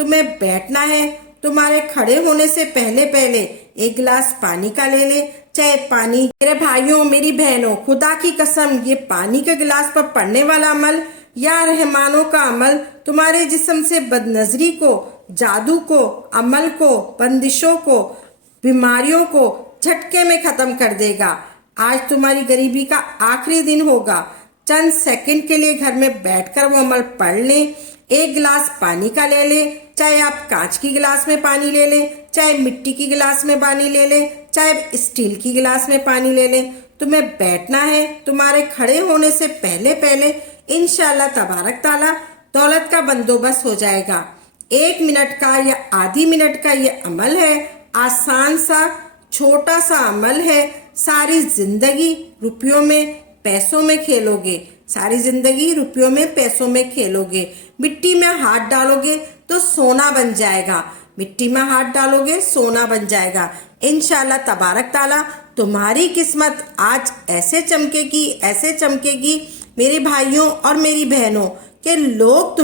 تمہیں بیٹھنا ہے، تمہارے کھڑے ہونے سے پہلے پہلے ایک گلاس پانی کا لے لے، چاہے پانی، میرے بھائیوں میری بہنوں، خدا کی قسم یہ پانی کے گلاس پر پڑنے والا عمل یا رحمانوں کا عمل تمہارے جسم سے بد نظری کو، جادو کو، عمل کو، بندشوں کو، بیماریوں کو جھٹکے میں ختم کر دے گا۔ آج تمہاری غریبی کا آخری دن ہوگا۔ چند سیکنڈ کے لیے گھر میں بیٹھ کر وہ عمل پڑھ لیں۔ ایک گلاس پانی کا لے لیں، چاہے آپ کانچ کی گلاس میں پانی لے لیں، چاہے مٹی کی گلاس میں پانی لے لیں، چاہے اسٹیل کی گلاس میں پانی لے لیں۔ تمہیں بیٹھنا ہے، تمہارے کھڑے ہونے سے پہلے پہلے انشاءاللہ تبارک تعالیٰ دولت کا بندوبست ہو جائے گا۔ 1 منٹ کا یا آدھی منٹ کا یہ عمل ہے، آسان سا چھوٹا سا عمل ہے۔ ساری زندگی روپیوں میں پیسوں میں کھیلو گے، ساری زندگی روپیوں میں پیسوں میں کھیلو گے۔ مٹی میں ہاتھ ڈالو گے تو سونا بن جائے گا، مٹی میں ہاتھ ڈالو گے سونا بن جائے گا۔ انشاءاللہ تبارک تعالیٰ تمہاری قسمت آج ایسے چمکے گی، ایسے چمکے گی میرے بھائیوں اور میری بہنوں کہ لوگ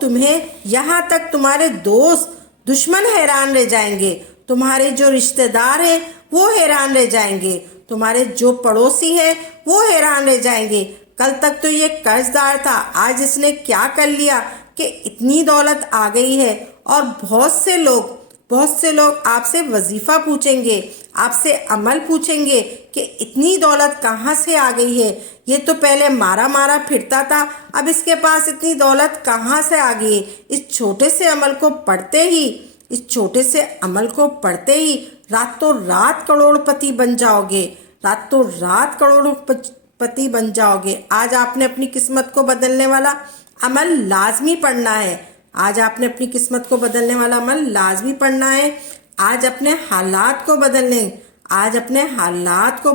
تمہیں یہاں تک تمہارے دوست دشمن حیران رہ جائیں گے، تمہارے جو رشتہ دار ہیں وہ حیران رہ جائیں گے، تمہارے جو پڑوسی ہیں وہ حیران رہ جائیں گے۔ کل تک تو یہ قرض دار تھا، آج اس نے کیا کر لیا کہ اتنی دولت آ گئی ہے۔ اور بہت سے لوگ آپ سے وظیفہ پوچھیں گے، آپ سے عمل پوچھیں گے کہ اتنی دولت کہاں سے آ گئی ہے، یہ تو پہلے مارا پھرتا تھا، اب اس کے پاس اتنی دولت کہاں سے آ گئی ہے۔ اس چھوٹے سے عمل کو پڑھتے ہی راتوں رات کروڑ پتی بن جاؤ گے، راتوں رات کروڑ پتی بن جاؤ گے۔ آج آپ نے اپنی قسمت کو بدلنے والا عمل لازمی پڑھنا ہے، آج آپ نے اپنی قسمت کو بدلنے والا عمل لازمی پڑھنا ہے۔ آج اپنے حالات کو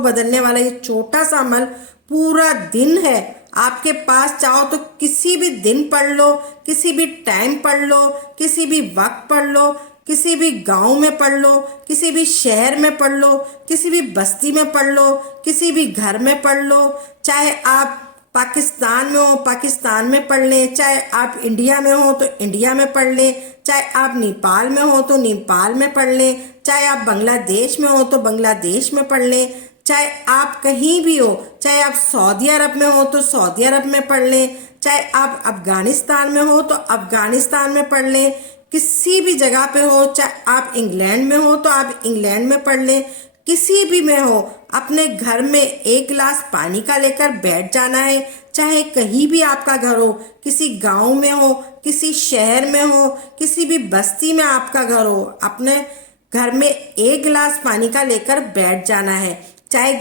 بدلنے والا یہ چھوٹا سا عمل پورا دن ہے آپ کے پاس، چاہو تو کسی بھی دن پڑھ لو، کسی بھی ٹائم پڑھ لو، کسی بھی وقت پڑھ لو، کسی بھی گاؤں میں پڑھ لو، کسی بھی شہر میں پڑھ لو، کسی بھی بستی میں پڑھ لو، کسی بھی گھر میں پڑھ لو، چاہے آپ پاکستان میں ہو پاکستان میں پڑھ لیں، چاہے آپ انڈیا میں ہو تو انڈیا میں پڑھ لیں، چاہے آپ نیپال میں ہو تو نیپال میں پڑھ لیں، چاہے آپ بنگلہ دیش میں ہو تو بنگلہ دیش میں پڑھ لیں، چاہے آپ کہیں بھی ہو، چاہے آپ سعودی عرب میں ہو تو سعودی عرب میں پڑھ لیں، چاہے آپ افغانستان میں ہو تو افغانستان میں پڑھ لیں، کسی بھی جگہ پہ ہو، چاہے آپ انگلینڈ میں ہو تو آپ انگلینڈ میں پڑھ لیں، کسی بھی میں ہو، اپنے گھر میں ایک گلاس پانی کا لے کر بیٹھ جانا ہے، چاہے کہیں بھی آپ کا گھر ہو، کسی گاؤں میں ہو، کسی شہر میں ہو، کسی بھی بستی میں آپ کا گھر ہو، اپنے گھر میں ایک گلاس پانی کا لے کر بیٹھ جانا ہے۔ چاہے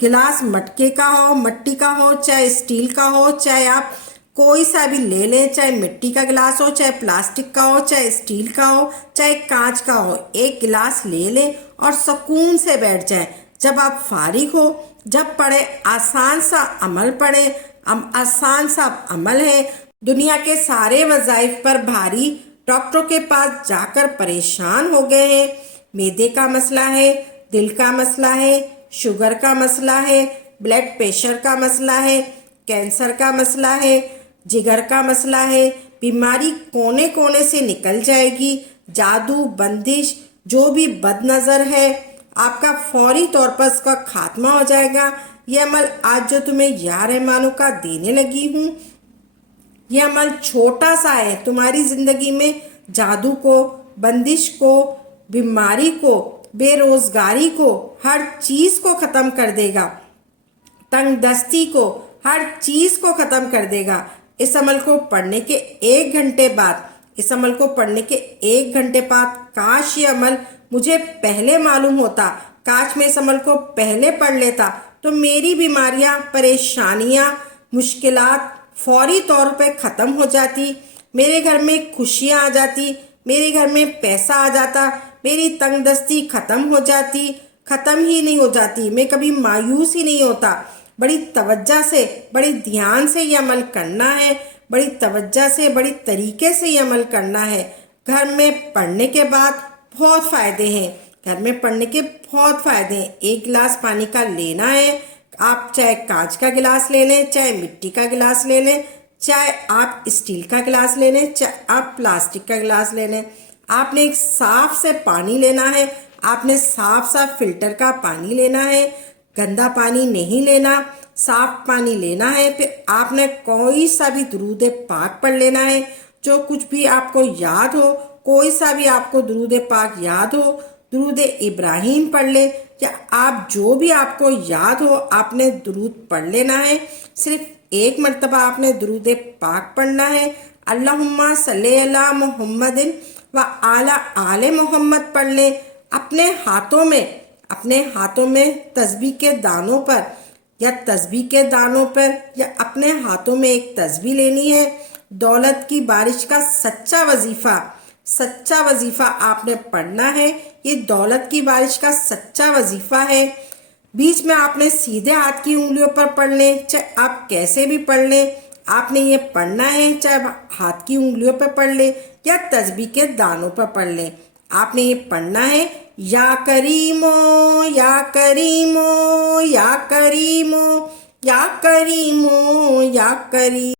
گلاس مٹکے کا ہو، مٹی کا ہو، چاہے اسٹیل کا ہو، چاہے آپ کوئی سا بھی لے لیں، چاہے مٹی کا گلاس ہو، چاہے پلاسٹک کا ہو، چاہے اسٹیل کا ہو، چاہے کانچ کا ہو، ایک گلاس لے لیں اور سکون سے بیٹھ جائیں۔ جب آپ فارغ ہو، جب پڑھیں، آسان سا عمل پڑھیں، آسان سا عمل ہے۔ دنیا کے سارے وظائف پر بھاری ڈاکٹروں کے پاس جا کر پریشان ہو گئے ہیں، معدے کا مسئلہ ہے، دل کا مسئلہ ہے، شوگر کا مسئلہ ہے، بلڈ پریشر کا مسئلہ ہے، کینسر کا مسئلہ ہے، جگر کا مسئلہ ہے۔ بیماری کونے کونے سے نکل جائے گی، جادو بندش جو بھی بد نظر ہے آپ کا فوری طور پر اس کا خاتمہ ہو جائے گا۔ یہ عمل آج جو تمہیں یا رحمانوں کا دینے لگی ہوں، یہ عمل چھوٹا سا ہے، تمہاری زندگی میں جادو کو، بندش کو، بیماری کو، بے روزگاری کو، ہر چیز کو ختم کر دے گا، تنگ دستی کو، ہر چیز کو ختم کر دے گا۔ اس عمل کو پڑھنے کے 1 گھنٹے بعد کاش یہ عمل مجھے پہلے معلوم ہوتا، کاش میں اس عمل کو پہلے پڑھ لیتا تو میری بیماریاں، پریشانیاں، مشکلات فوری طور پہ ختم ہو جاتی، میرے گھر میں خوشیاں آ جاتی، میرے گھر میں پیسہ آ جاتا، میری تنگ دستی ختم ہو جاتی، ختم ہی نہیں ہو جاتی، میں کبھی مایوس ہی نہیں ہوتا۔ بڑی توجہ سے، بڑی دھیان سے یہ عمل کرنا ہے، بڑی توجہ سے، بڑی طریقے سے یہ عمل کرنا ہے۔ گھر میں پڑھنے کے بعد بہت فائدے ہیں، ایک گلاس پانی کا لینا ہے، آپ چاہے کانچ کا گلاس لے لیں، چاہے مٹی کا گلاس لے لیں، چاہے آپ اسٹیل کا گلاس لے لیں چاہے آپ پلاسٹک کا گلاس لے لیں، آپ نے ایک صاف سے پانی لینا ہے، آپ نے صاف فلٹر کا پانی لینا ہے، گندا پانی نہیں لینا، صاف پانی لینا ہے۔ پھر آپ نے کوئی سا بھی درود پاک پڑھ لینا ہے، جو کچھ بھی آپ کو یاد ہو، کوئی سا بھی آپ کو درود پاک یاد ہو، درود ابراہیم پڑھ لے یا آپ جو بھی آپ کو یاد ہو آپ نے درود پڑھ لینا ہے۔ صرف ایک مرتبہ آپ نے درود پاک پڑھنا ہے، اللہم صلی علی محمد و علی آل محمد پڑھ لیں۔ اپنے ہاتھوں میں تسبیح کے دانوں پر یا اپنے ہاتھوں میں ایک تسبیح لینی ہے۔ دولت کی بارش کا سچا وظیفہ آپ نے پڑھنا ہے، یہ دولت کی بارش کا سچا وظیفہ ہے۔ بیچ میں آپ نے سیدھے ہاتھ کی انگلیوں پر پڑھ لیں، چاہے آپ کیسے بھی پڑھ لیں، آپ نے یہ پڑھنا ہے، چاہے ہاتھ کی انگلیوں پر پڑھ لیں یا تسبیح کے دانوں پر پڑھ لیں۔ آپ نے یہ پڑھنا ہے، یا کریمو یا کریمو یا کریمو یا کریمو یا کریمو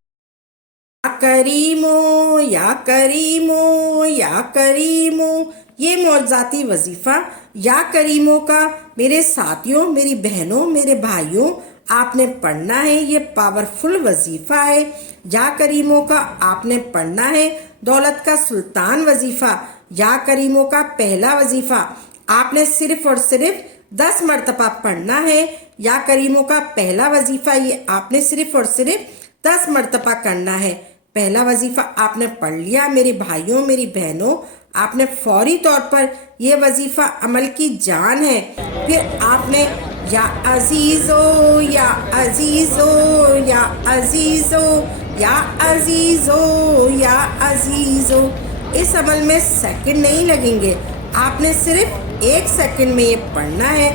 کریمو یا کریمو یا کریمو۔ یہ معجزاتی وظیفہ یا کریمو کا میرے ساتھیوں، میری بہنوں، میرے بھائیوں آپ نے پڑھنا ہے، یہ پاورفل وظیفہ ہے۔ یا کریمو کا آپ نے پڑھنا ہے، دولت کا سلطان وظیفہ۔ یا کریمو کا پہلا وظیفہ آپ نے صرف اور صرف 10 مرتبہ پڑھنا ہے۔ یا کریمو کا پہلا وظیفہ یہ آپ نے صرف اور صرف 10 مرتبہ کرنا ہے۔ پہلا وظیفہ آپ نے پڑھ لیا میرے بھائیوں، میری بہنوں، آپ نے فوری طور پر یہ وظیفہ عمل کی جان ہے۔ پھر آپ نے یا عزیزو یا عزیزو یا عزیزو یا عزیزو یا عزیزو، اس عمل میں سیکنڈ نہیں لگیں گے، آپ نے صرف 1 سیکنڈ میں یہ پڑھنا ہے۔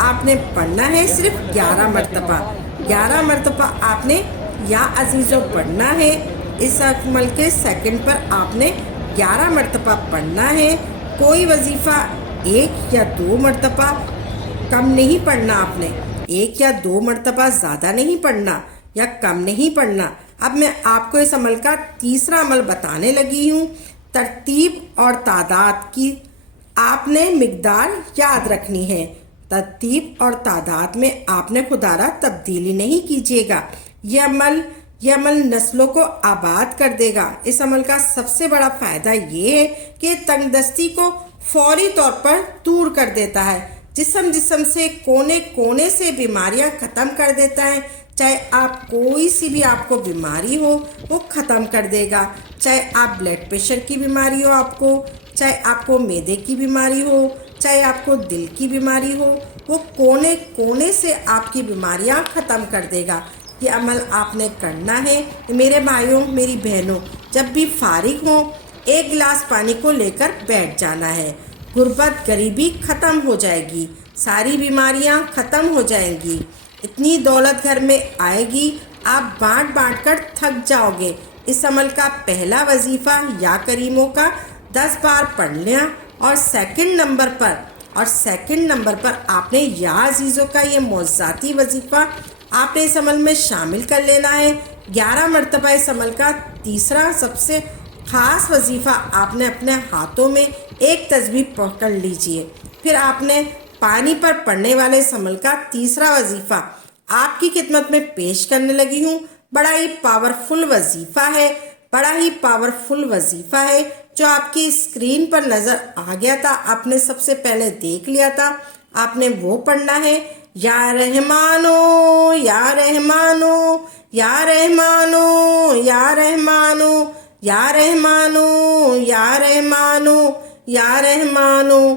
آپ نے پڑھنا ہے صرف 11 مرتبہ، 11 مرتبہ آپ نے یا عزیزو پڑھنا ہے۔ اس عمل کے سیکنڈ پر آپ نے 11 مرتبہ پڑھنا ہے۔ کوئی وظیفہ 1 یا 2 مرتبہ کم نہیں پڑھنا، آپ نے 1 یا 2 مرتبہ زیادہ نہیں پڑھنا یا کم نہیں پڑھنا۔ اب میں آپ کو اس عمل کا تیسرا عمل بتانے لگی ہوں۔ ترتیب اور تعداد کی آپ نے مقدار یاد رکھنی ہے، ترتیب اور تعداد میں آپ نے خدا را تبدیلی نہیں کیجیے گا۔ یہ عمل نسلوں کو آباد کر دے گا۔ اس عمل کا سب سے بڑا فائدہ یہ ہے کہ تنگ دستی کو فوری طور پر دور کر دیتا ہے، جسم سے کونے کونے سے بیماریاں ختم کر دیتا ہے۔ چاہے آپ کوئی سی بھی آپ کو بیماری ہو وہ ختم کر دے گا، چاہے آپ بلڈ پریشر کی بیماری ہو آپ کو، چاہے آپ کو معدے کی بیماری ہو، چاہے آپ کو دل کی بیماری ہو، وہ کونے کونے سے آپ کی بیماریاں ختم کر دے گا۔ یہ عمل آپ نے کرنا ہے میرے بھائیوں، میری بہنوں۔ جب بھی فارغ ہوں 1 گلاس پانی کو لے کر بیٹھ جانا ہے۔ غربت غریبی ختم ہو جائے گی، ساری بیماریاں ختم ہو جائیں گی، اتنی دولت گھر میں آئے گی، آپ بانٹ بانٹ کر تھک جاؤ گے۔ اس عمل کا پہلا وظیفہ یا کریموں کا 10 بار پڑھ لیا، اور سیکنڈ نمبر پر آپ نے یا عزیزوں کا یہ معجزاتی وظیفہ آپ نے اس عمل میں شامل کر لینا ہے۔ 11 مرتبہ اس عمل کا تیسرا سب سے خاص وظیفہ آپ نے اپنے ہاتھوں میں ایک تسبیح پکڑ لیجئے۔ پھر آپ نے پانی پر پڑھنے والے اس عمل کا تیسرا وظیفہ آپ کی خدمت میں پیش کرنے لگی ہوں۔ بڑا ہی پاورفل وظیفہ ہے جو آپ کی اسکرین پر نظر آ گیا تھا، آپ نے سب سے پہلے دیکھ لیا تھا۔ آپ نے وہ پڑھنا ہے، یا رحمانو یا رحمانو یا رحمانو یا رحمانو یا رحمانو یا رحمانو یا رحمانو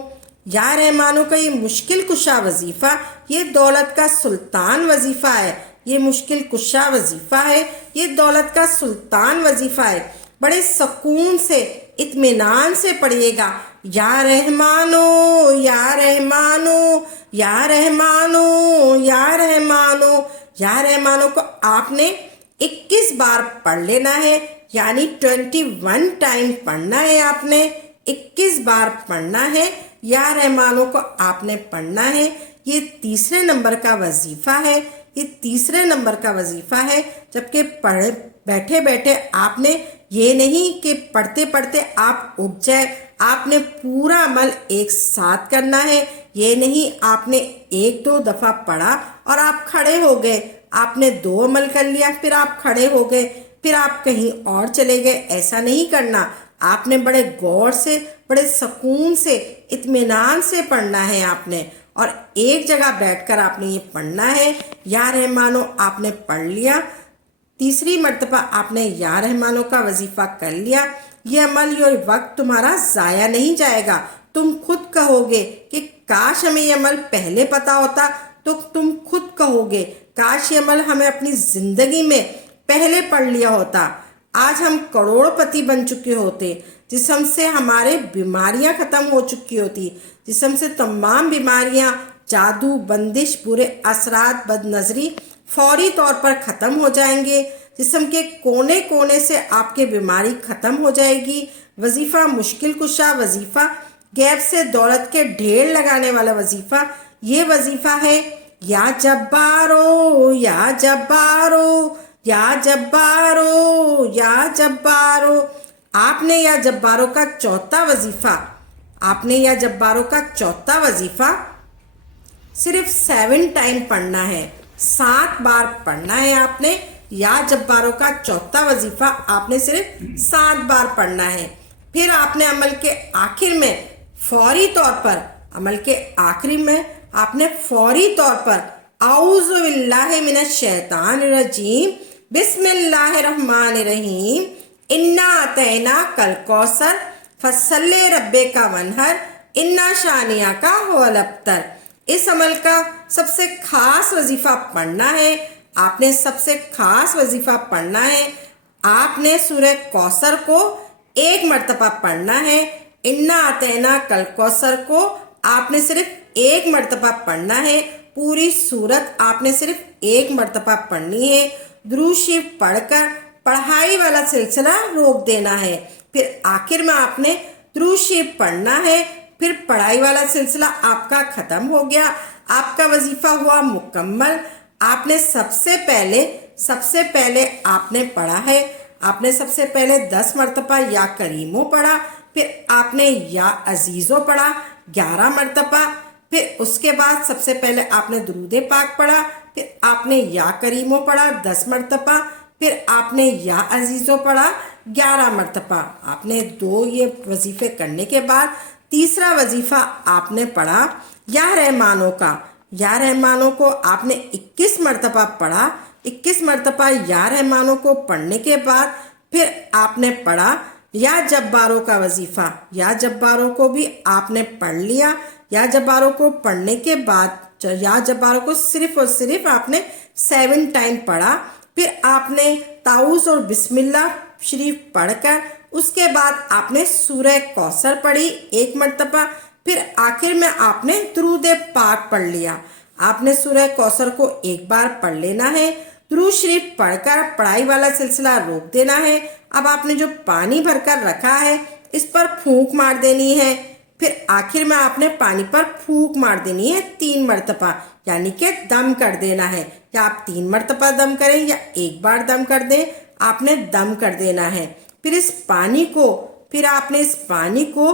یا رحمانو کا یہ مشکل کشا وظیفہ یہ دولت کا سلطان وظیفہ ہے۔ یہ مشکل کشا وظیفہ ہے، یہ دولت کا سلطان وظیفہ ہے۔ بڑے سکون سے اطمینان سے پڑھیے گا، یا رحمانو یا رحمانو یا رحمانو یا رحمانو یا رحمانو کو آپ نے 21 بار پڑھ لینا ہے، یعنی 21 ٹائم پڑھنا ہے۔ آپ نے 21 بار پڑھنا ہے، یا رحمانو کو آپ نے پڑھنا ہے۔ یہ تیسرے نمبر کا وظیفہ ہے، یہ تیسرے نمبر کا وظیفہ ہے، جبکہ بیٹھے بیٹھے آپ نے یہ نہیں کہ پڑھتے پڑھتے آپ اٹھ جائے، آپ نے پورا عمل ایک ساتھ کرنا ہے۔ یہ نہیں آپ نے ایک دو دفعہ پڑھا اور آپ کھڑے ہو گئے، آپ نے 2 عمل کر لیا پھر آپ کھڑے ہو گئے، پھر آپ کہیں اور چلے گئے، ایسا نہیں کرنا۔ آپ نے بڑے غور سے، بڑے سکون سے، اطمینان سے پڑھنا ہے آپ نے، اور ایک جگہ بیٹھ کر آپ نے یہ پڑھنا ہے۔ یا رحمانو آپ نے پڑھ لیا، تیسری مرتبہ آپ نے یا رحمانو کا وظیفہ کر لیا، یہ عمل یہ وقت تمہارا ضائع نہیں جائے گا۔ تم خود کہو گے کہ کاش ہمیں یہ عمل پہلے پتا ہوتا، تو تم خود کہو گے کاش یہ عمل ہمیں اپنی زندگی میں پہلے پڑھ لیا ہوتا، آج ہم کروڑ پتی بن چکے ہوتے، جسم سے ہمارے بیماریاں ختم ہو چکی ہوتی، جسم سے تمام بیماریاں، جادو، بندش، برے اثرات، بد نظری فوری طور پر ختم ہو جائیں گے، جسم کے کونے کونے سے آپ کے بیماری ختم ہو جائے گی۔ وظیفہ مشکل کشا وظیفہ، غیب سے دولت کے ڈھیر لگانے والا وظیفہ، یہ وظیفہ ہے یا جبارو یا جبارو یا جبارو یا جبارو۔ آپ نے یا جبارو کا چوتھا وظیفہ صرف 7 ٹائم پڑھنا ہے، 7 بار پڑھنا ہے۔ آپ نے یا جبارو کا چوتھا وظیفہ آپ نے صرف 7 بار پڑھنا ہے۔ پھر آپ نے عمل کے آخر میں فوری طور پر اعوذ باللہ من الشیطان الرجیم، بسم اللہ الرحمن الرحیم، انا اعطیناک الکوثر فصلی لربک وانحر، انا شانئک ھو الابتر۔ اس عمل کا سب سے خاص وظیفہ پڑھنا ہے، آپ نے سب سے خاص وظیفہ پڑھنا ہے۔ آپ نے سورہ کوثر کو 1 مرتبہ پڑھنا ہے، انا اعطیناک الکوثر کو آپ نے صرف 1 مرتبہ پڑھنا ہے، پوری سورت آپ نے صرف 1 مرتبہ پڑھنی ہے۔ درود شریف پڑھ کر پڑھائی والا سلسلہ روک دینا ہے، پھر آخر میں آپ نے درود شریف پڑھنا ہے، پھر پڑھائی والا سلسلہ آپ کا ختم ہو گیا، آپ کا وظیفہ ہوا مکمل۔ آپ نے سب سے پہلے آپ نے پڑھا ہے، آپ نے سب سے پہلے 10 مرتبہ یا کریمو پڑھا، پھر آپ نے یا عزیزو پڑھا 11 مرتبہ، پھر اس کے بعد سب سے پہلے آپ نے درود پاک پڑھا، پھر آپ نے یا کریمو پڑھا 10 مرتبہ، پھر آپ نے یا عزیزو پڑھا 11 مرتبہ۔ آپ نے 2 یہ وظیفے کرنے کے بعد تیسرا وظیفہ آپ نے پڑھا یا رحمانو کا۔ یا رحمانو کو آپ نے 21 مرتبہ پڑھا، 21 مرتبہ یا رحمانو کو پڑھنے کے بعد پھر آپ نے پڑھا یا جبارو کا وظیفہ۔ یا جبارو کو بھی آپ نے پڑھ لیا، یا جبارو کو پڑھنے کے بعد یا جبارو کو صرف اور صرف آپ نے 7 ٹائم پڑھا، پھر آپ نے تعوذ اور بسم اللہ شریف پڑھ کر اس کے بعد آپ نے سورہ کوثر پڑھی 1 مرتبہ، پھر آخر میں آپ نے درود پاک پڑھ لیا۔ آپ نے سورہ کوثر کو 1 بار پڑھ لینا ہے، درود شریف پڑھ کر پڑھائی والا سلسلہ روک دینا ہے۔ اب آپ نے جو پانی بھر کر رکھا ہے اس پر پھونک مار دینی ہے، پھر آخر میں آپ نے پانی پر پھونک مار دینی ہے 3 مرتبہ، یعنی کہ دم کر دینا ہے، یا آپ 3 مرتبہ دم کریں یا 1 بار دم کر دیں، آپ نے دم کر دینا ہے۔ پھر آپ نے اس پانی کو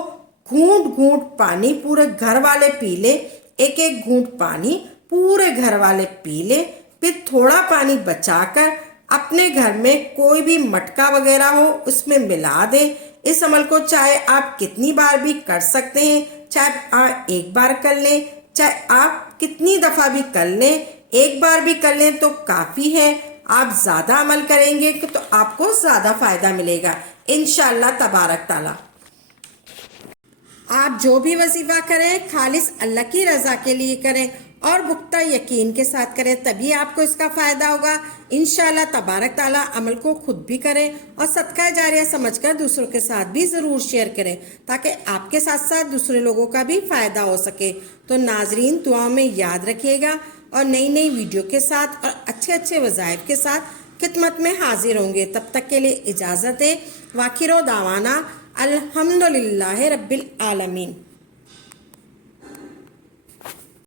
گھونٹ گھونٹ پانی پورے گھر والے پی لے، 1 گھونٹ پانی پورے گھر والے پی لے، پھر تھوڑا پانی بچا کر اپنے گھر میں کوئی بھی مٹکا وغیرہ ہو اس میں ملا دیں۔ اس عمل کو چاہے آپ کتنی بار بھی کر سکتے ہیں، چاہے آپ 1 بار کر لیں، چاہے آپ کتنی دفعہ بھی کر لیں، 1 بار بھی کر لیں تو کافی ہے۔ آپ زیادہ عمل کریں گے تو آپ کو زیادہ فائدہ ملے گا انشاءاللہ تبارک تعالیٰ۔ آپ جو بھی وظیفہ کریں خالص اللہ کی رضا کے لیے کریں اور پختہ یقین کے ساتھ کریں، تبھی آپ کو اس کا فائدہ ہوگا انشاءاللہ تبارک تعالیٰ۔ عمل کو خود بھی کریں اور صدقہ جاریہ سمجھ کر دوسروں کے ساتھ بھی ضرور شیئر کریں، تاکہ آپ کے ساتھ ساتھ دوسرے لوگوں کا بھی فائدہ ہو سکے۔ تو ناظرین دعاؤں میں یاد رکھیے گا، اور نئی ویڈیو کے ساتھ اور اچھے وظائف کے ساتھ خدمت میں حاضر ہوں گے۔ تب تک کے لیے اجازت ہے، وآخر دعوانا الحمدللہ رب العالمین۔